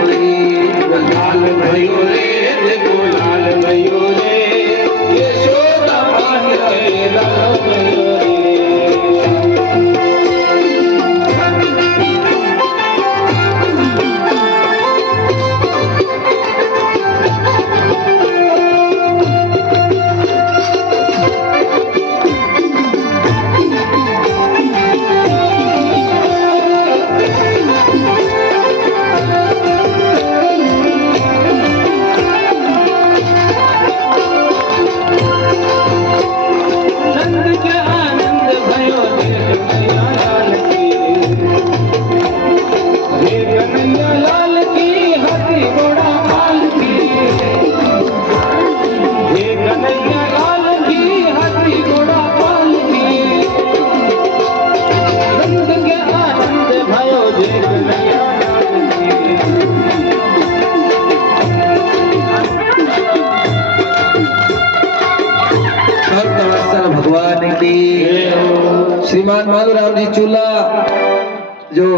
लाल भयो रे देखो लाल भयो रे यशोदा मान करे लाल भयो रे। भगवान की श्रीमान माधुराम जी चूल्हा जो